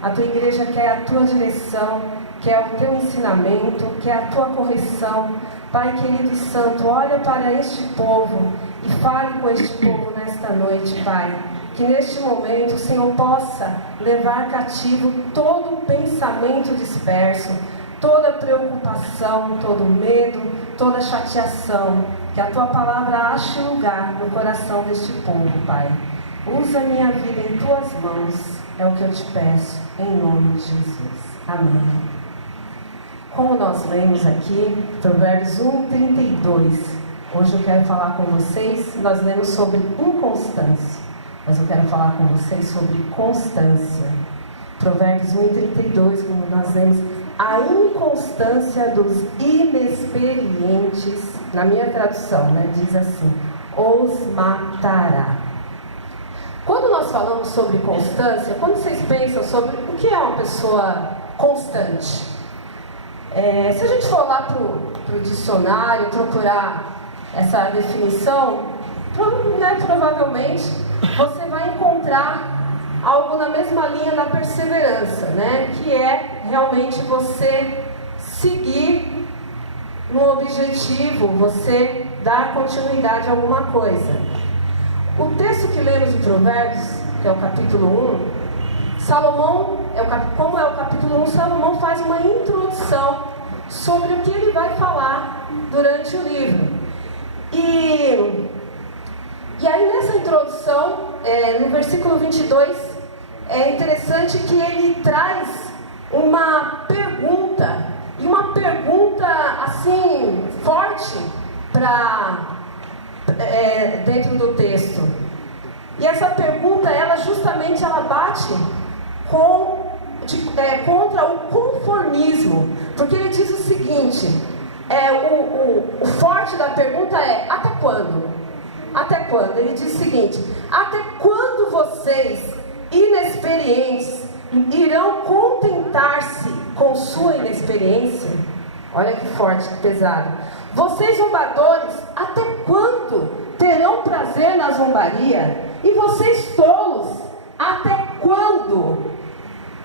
A tua igreja quer a tua direção, quer o teu ensinamento, quer a tua correção. Pai querido e santo, olha para este povo e fale com este povo nesta noite, Pai. Que neste momento o Senhor possa levar cativo todo o pensamento disperso, toda preocupação, todo medo, toda chateação. Que a tua palavra ache lugar no coração deste povo, Pai. Usa minha vida em tuas mãos. É o que eu te peço, em nome de Jesus. Amém. Como nós lemos aqui, Provérbios 1:32. Hoje eu quero falar com vocês, nós lemos sobre inconstância, mas eu quero falar com vocês sobre constância. Provérbios 1:32, como nós lemos, a inconstância dos inexperientes, na minha tradução, diz assim, os matará. Quando nós falamos sobre constância, quando vocês pensam sobre o que é uma pessoa constante? Se a gente for lá para o dicionário procurar essa definição, provavelmente você vai encontrar algo na mesma linha da perseverança, que é realmente você seguir um objetivo, você dar continuidade a alguma coisa. O texto que lemos de Provérbios, que é o capítulo 1, Salomão, como é o capítulo 1, Salomão faz uma introdução sobre o que ele vai falar durante o livro. E aí nessa introdução, no versículo 22, é interessante que ele traz uma pergunta, e uma pergunta assim, forte dentro do texto. E essa pergunta, ela bate contra o conformismo, porque ele diz o seguinte, o forte da pergunta é, até quando? Até quando? Ele diz o seguinte, até quando vocês, inexperientes, irão contentar-se com sua inexperiência? Olha que forte, que pesado. Vocês zombadores, até quando terão prazer na zombaria? E vocês tolos, até quando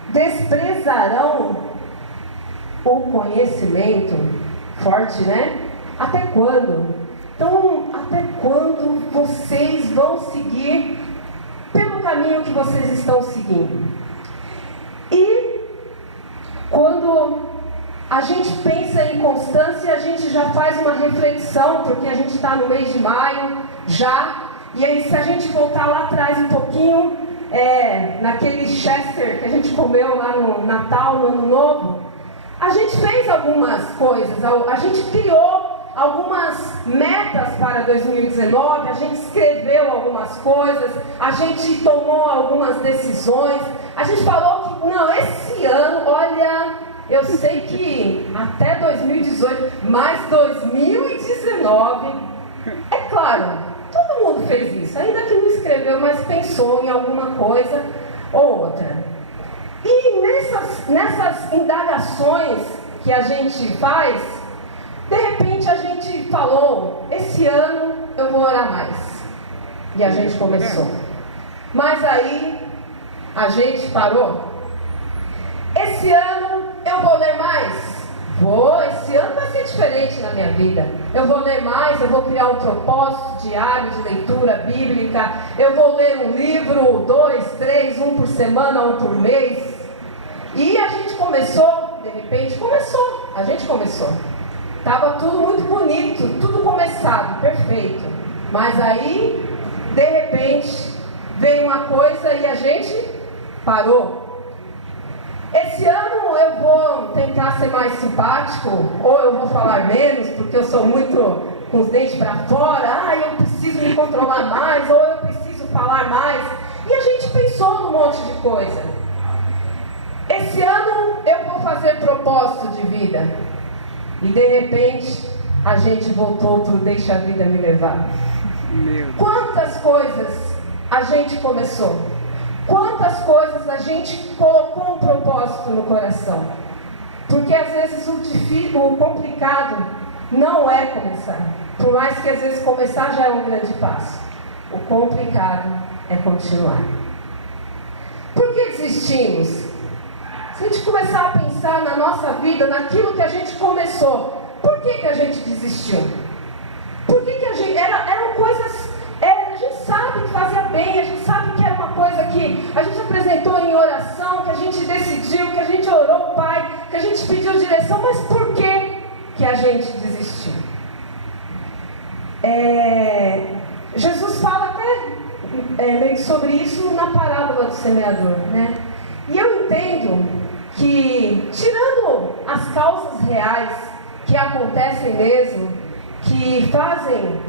desprezarão o conhecimento? Forte, Até quando? Então, até quando vocês vão seguir pelo caminho que vocês estão seguindo? E quando a gente pensa em constância, a gente já faz uma reflexão, porque a gente está no mês de maio, já. E aí, se a gente voltar lá atrás um pouquinho, naquele Chester que a gente comeu lá no Natal, no Ano Novo, a gente fez algumas coisas, a gente criou algumas metas para 2019, a gente escreveu algumas coisas, a gente tomou algumas decisões, a gente falou que, não, esse ano, olha, eu sei que até 2018, mas 2019, é claro, todo mundo fez isso, ainda que não escreveu, mas pensou em alguma coisa ou outra. E nessas indagações que a gente faz, de repente a gente falou, esse ano eu vou orar mais. E a gente começou. Mas aí a gente parou. Esse ano eu vou ler mais. Esse ano vai ser diferente na minha vida. Eu vou ler mais, eu vou criar um propósito diário de leitura bíblica. Eu vou ler um livro, 2, 3, um por semana, um por mês. E a gente começou, de repente, a gente começou. Estava tudo muito bonito, tudo começado, perfeito. Mas aí, de repente, veio uma coisa e a gente parou. Esse ano eu vou tentar ser mais simpático, ou eu vou falar menos, porque eu sou muito com os dentes para fora. Eu preciso me controlar mais, ou eu preciso falar mais. E a gente pensou num monte de coisa. Esse ano eu vou fazer propósito de vida. E de repente, a gente voltou para o deixa a vida me levar. Quantas coisas a gente começou? Quantas coisas a gente colocou um propósito no coração? Porque às vezes o complicado não é começar. Por mais que às vezes começar já é um grande passo. O complicado é continuar. Por que desistimos? Se a gente começar a pensar na nossa vida, naquilo que a gente começou, por que a gente desistiu? Por que a gente... Eram coisas... a gente sabe que fazia bem, a gente sabe que era uma coisa que a gente apresentou em oração, que a gente decidiu, que a gente orou ao Pai, que a gente pediu direção, mas por que a gente desistiu? Jesus fala até meio sobre isso na parábola do semeador, né? E eu entendo que, tirando as causas reais que acontecem mesmo, que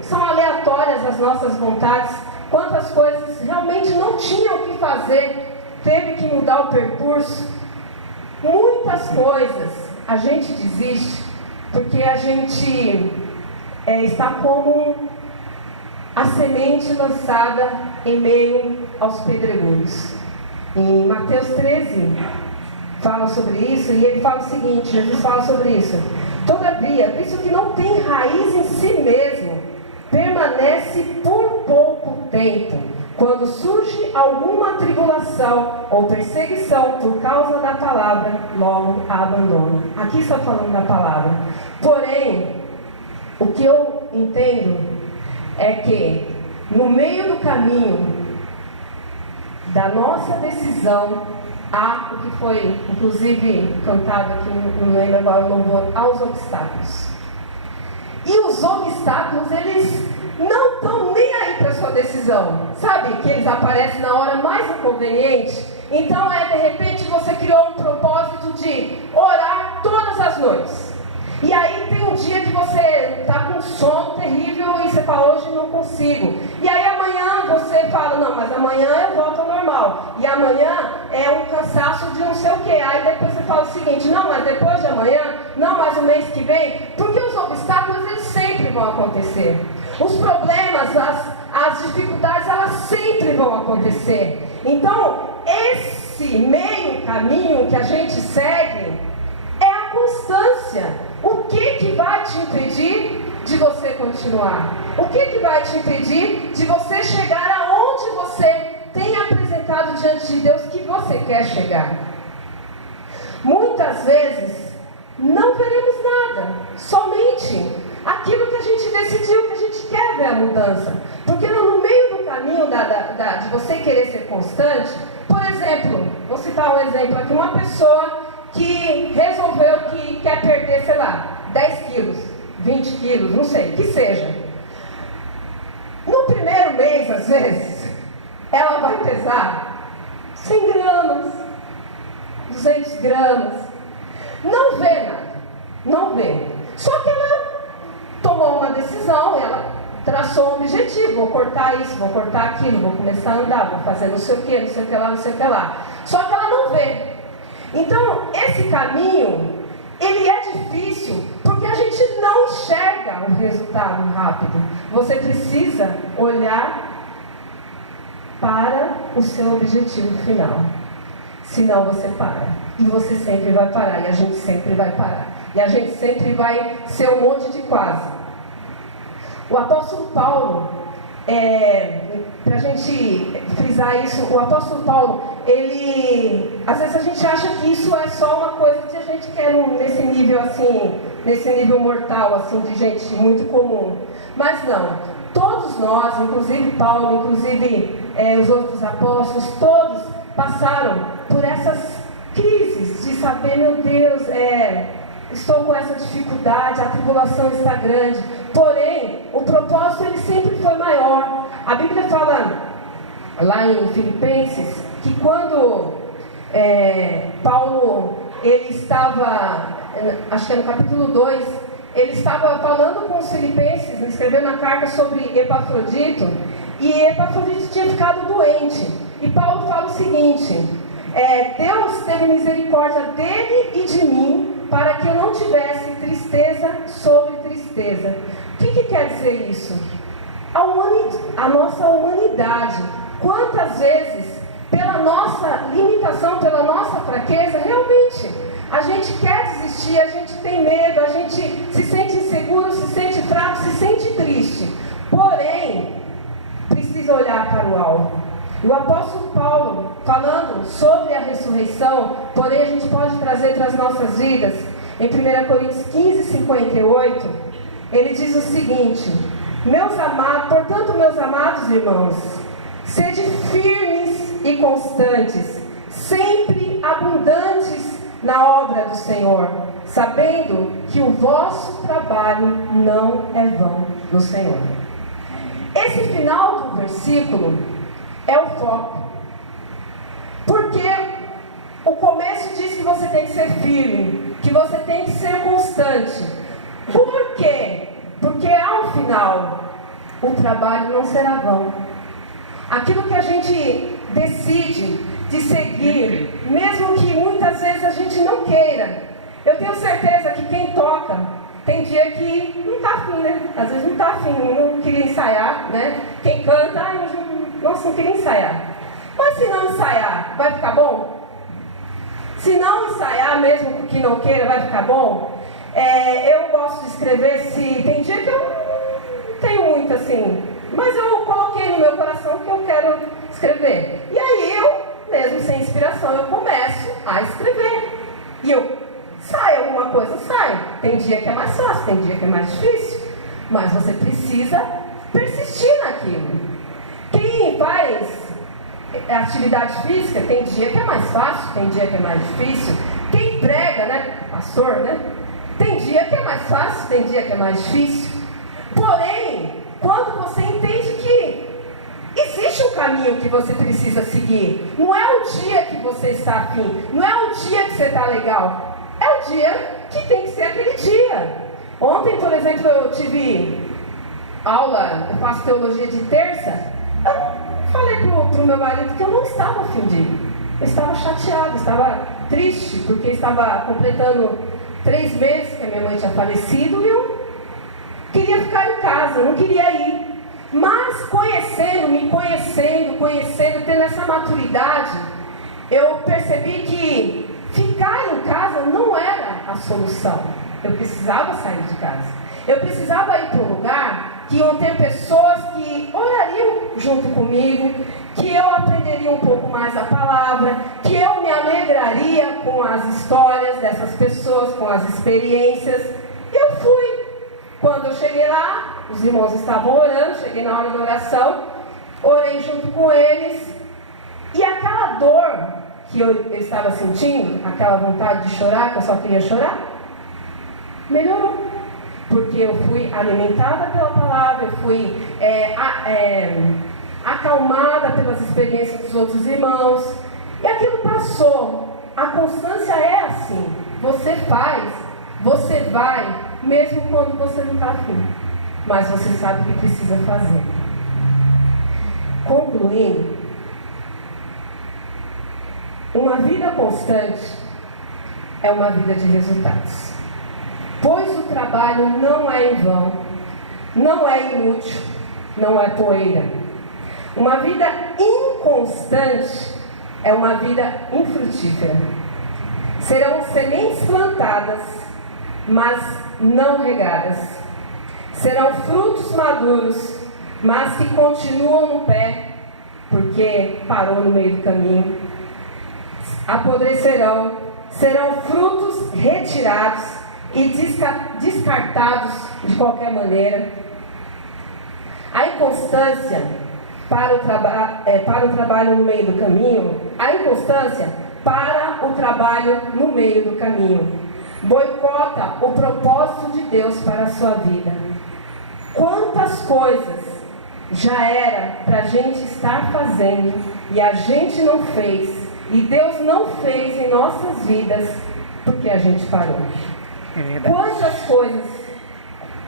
são aleatórias as nossas vontades, quantas coisas realmente não tinham o que fazer, teve que mudar o percurso, muitas coisas a gente desiste, porque a gente está como a semente lançada em meio aos pedregulhos. Em Mateus 13, fala sobre isso, e ele fala o seguinte, Jesus fala sobre isso. Todavia, visto que não tem raiz em si mesmo, permanece por pouco tempo. Quando surge alguma tribulação ou perseguição por causa da palavra, logo a abandona. Aqui está falando da palavra. Porém, o que eu entendo é que no meio do caminho da nossa decisão, há o que foi, inclusive, cantado aqui, não lembro agora o louvor, aos obstáculos. E os obstáculos, eles não estão nem aí para a sua decisão. Sabe que eles aparecem na hora mais inconveniente? Então, de repente, você criou um propósito de orar todas as noites. E aí tem um dia que você está com sono terrível e você fala, hoje não consigo. E aí amanhã você fala, não, mas amanhã eu volto ao normal. E amanhã é um cansaço de não sei o que. Aí depois você fala o seguinte, não, mas depois de amanhã, não, mas o mês que vem. Porque os obstáculos, eles sempre vão acontecer. Os problemas, as dificuldades, elas sempre vão acontecer. Então, esse meio caminho que a gente segue é a constância. O que vai te impedir de você continuar? O que vai te impedir de você chegar aonde você tem apresentado diante de Deus que você quer chegar? Muitas vezes não veremos nada, somente aquilo que a gente decidiu, que a gente quer ver a mudança. Porque no meio do caminho de você querer ser constante, por exemplo, vou citar um exemplo aqui, uma pessoa que resolveu que quer perder, sei lá, 10 quilos, 20 quilos, não sei, que seja. No primeiro mês, às vezes, ela vai pesar 100 gramas, 200 gramas, não vê nada, não vê. Só que ela tomou uma decisão, ela traçou um objetivo, vou cortar isso, vou cortar aquilo, vou começar a andar, vou fazer não sei o que, não sei o que lá, não sei o que lá. Só que ela não vê. Então, esse caminho, ele é difícil, porque a gente não enxerga o resultado rápido. Você precisa olhar para o seu objetivo final. Senão você para. E você sempre vai parar, e a gente sempre vai parar. E a gente sempre vai ser um monte de quase. O apóstolo Paulo, para a gente frisar isso, o apóstolo Paulo, às vezes a gente acha que isso é só uma coisa que a gente quer nesse nível assim, nesse nível mortal, assim, de gente muito comum. Mas não, todos nós, inclusive Paulo, inclusive os outros apóstolos, todos passaram por essas crises de saber, meu Deus, estou com essa dificuldade, a tribulação está grande. Porém, o propósito ele sempre foi maior. A Bíblia fala lá em Filipenses que quando Paulo ele estava, acho que é no capítulo 2, ele estava falando com os filipenses, escrevendo uma carta sobre Epafrodito, e Epafrodito tinha ficado doente. E Paulo fala o seguinte: Deus teve misericórdia dele e de mim, para que eu não tivesse tristeza sobre tristeza. O que quer dizer isso? A nossa humanidade, quantas vezes, pela nossa limitação, pela nossa fraqueza, realmente, a gente quer desistir, a gente tem medo, a gente se sente inseguro, se sente fraco, se sente triste. Porém, precisa olhar para o alvo. O apóstolo Paulo, falando sobre a ressurreição, porém a gente pode trazer para as nossas vidas, em 1 Coríntios 15, 58, ele diz o seguinte: portanto, meus amados irmãos, sede firmes e constantes, sempre abundantes na obra do Senhor, sabendo que o vosso trabalho não é vão no Senhor. Esse final do versículo é o foco, porque o começo diz que você tem que ser firme, que você tem que ser constante. Por quê? Porque ao final o trabalho não será vão. Aquilo que a gente decide de seguir, mesmo que muitas vezes a gente não queira, eu tenho certeza que quem toca tem dia que não está afim, né? Às vezes não está afim, não queria ensaiar, né? Quem canta, nossa, não queria ensaiar. Mas se não ensaiar, vai ficar bom? Se não ensaiar, mesmo que não queira, vai ficar bom? Eu gosto de escrever, tem dia que eu não tenho muito assim, mas eu coloquei no meu coração que eu quero escrever. E aí eu, mesmo sem inspiração, eu começo a escrever. E eu saio alguma coisa, saio. Tem dia que é mais fácil, tem dia que é mais difícil. Mas você precisa persistir naquilo. Quem faz atividade física, tem dia que é mais fácil, tem dia que é mais difícil. Quem prega, né, pastor, né, tem dia que é mais fácil, tem dia que é mais difícil. Porém, quando você entende que existe um caminho que você precisa seguir, não é o dia que você está afim, não é o dia que você está legal, é o dia que tem que ser aquele dia. Ontem, por exemplo, eu tive aula, eu faço teologia de terça. Eu falei pro meu marido que eu não estava afim de ir. Eu estava chateado, estava triste, porque estava completando 3 meses que a minha mãe tinha falecido e eu queria ficar em casa, eu não queria ir. Mas me conhecendo, tendo essa maturidade, eu percebi que ficar em casa não era a solução. Eu precisava sair de casa. Eu precisava ir para um lugar que iam ter pessoas que orariam junto comigo, que eu aprenderia um pouco mais a palavra, que eu me alegraria com as histórias dessas pessoas, com as experiências. E eu fui. Quando eu cheguei lá, os irmãos estavam orando, cheguei na hora da oração, orei junto com eles, e aquela dor que eu estava sentindo, aquela vontade de chorar, que eu só queria chorar, melhorou. Porque eu fui alimentada pela palavra, eu fui acalmada pelas experiências dos outros irmãos, e aquilo passou. A constância é assim, você faz, você vai, mesmo quando você não está afim, mas você sabe o que precisa fazer. Concluindo, uma vida constante é uma vida de resultados. Pois o trabalho não é em vão, não é inútil, não é poeira. Uma vida inconstante é uma vida infrutífera. Serão sementes plantadas, mas não regadas. Serão frutos maduros, mas que continuam no pé, porque parou no meio do caminho. Apodrecerão, serão frutos retirados e descartados de qualquer maneira. A inconstância para o trabalho no meio do caminho, a inconstância para o trabalho no meio do caminho, boicota o propósito de Deus para a sua vida. Quantas coisas já era para a gente estar fazendo e a gente não fez, e Deus não fez em nossas vidas porque a gente parou. Quantas coisas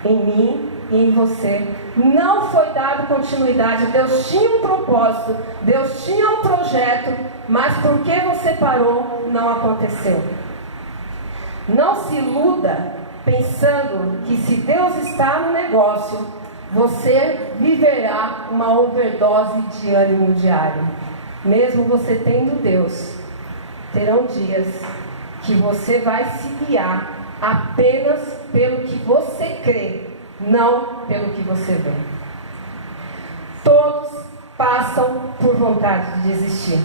em mim e em você não foi dado continuidade. Deus tinha um propósito, Deus tinha um projeto, mas porque você parou, não aconteceu. Não se iluda pensando que se Deus está no negócio, você viverá uma overdose de ânimo diário. Mesmo você tendo Deus, terão dias que você vai se guiar apenas pelo que você crê, não pelo que você vê. Todos passam passam por vontade de desistir.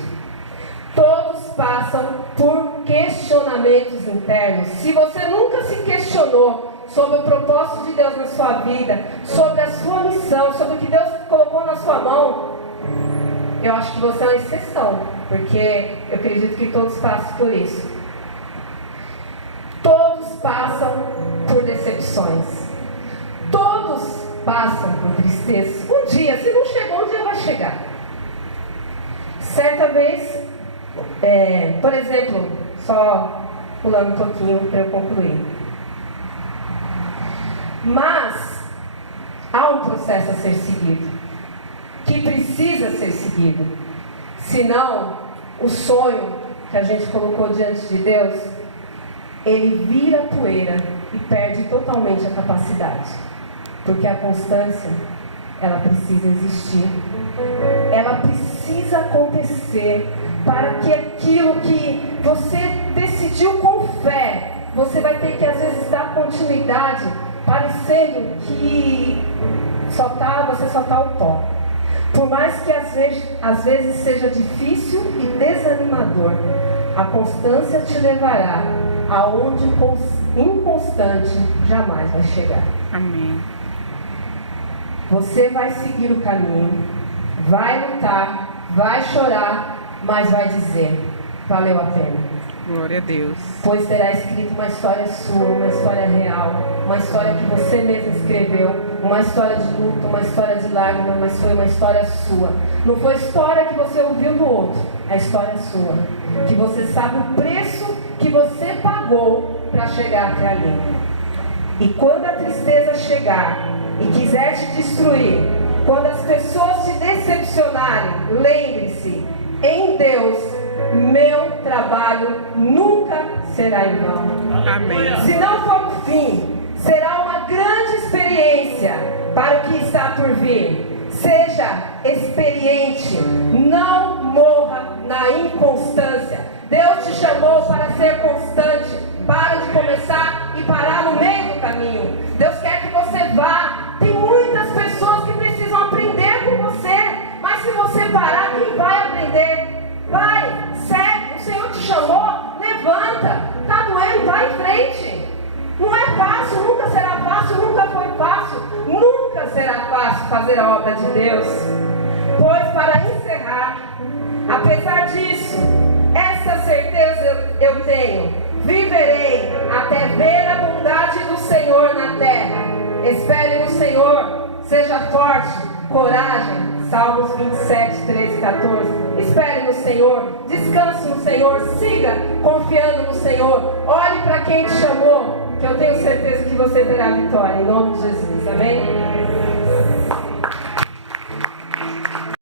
Todos passam por questionamentos internos. Se você nunca se questionou sobre o propósito de Deus na sua vida, sobre a sua missão, sobre o que Deus colocou na sua mão, eu acho que você é uma exceção, porque eu acredito que todos passam por isso. Todos passam por decepções. Todos passam por tristezas. Um dia, se não chegou, um dia vai chegar. Certa vez, por exemplo, só pulando um pouquinho para eu concluir. Mas há um processo a ser seguido, que precisa ser seguido. Senão, o sonho que a gente colocou diante de Deus, ele vira poeira e perde totalmente a capacidade. Porque a constância, ela precisa existir. Ela precisa acontecer para que aquilo que você decidiu com fé, você vai ter que às vezes dar continuidade, parecendo que você só está o pó. Por mais que às vezes seja difícil e desanimador, a constância te levará aonde inconstante jamais vai chegar. Amém. Você vai seguir o caminho, vai lutar, vai chorar, mas vai dizer: valeu a pena. Glória a Deus. Pois terá escrito uma história sua, uma história real, uma história que você mesmo escreveu, uma história de luta, uma história de lágrimas, mas foi uma história sua. Não foi história que você ouviu do outro, a história sua. Que você sabe o preço que você pagou para chegar até ali. E quando a tristeza chegar e quiser te destruir, quando as pessoas te decepcionarem, lembre-se, em Deus, meu trabalho nunca será em vão. Amém. Se não for o fim, será uma grande experiência para o que está por vir. Seja experiente, não morra na inconstância. Deus te chamou para ser constante. Para de começar e parar no meio do caminho. Deus quer que você vá. Tem muitas pessoas que precisam aprender com você, mas se você parar, quem vai aprender? Vai, segue, o Senhor te chamou, levanta, está doendo, vai em frente. Não é fácil, nunca será fácil, nunca foi fácil, nunca será fácil fazer a obra de Deus. Pois para encerrar, apesar disso, essa certeza eu tenho: viverei até ver a bondade do Senhor na terra. Espere no Senhor, seja forte, coragem. Salmos 27, 13 e 14. Espere no Senhor, descanse no Senhor, siga confiando no Senhor. Olhe para quem te chamou, que eu tenho certeza que você terá vitória, em nome de Jesus. Amém?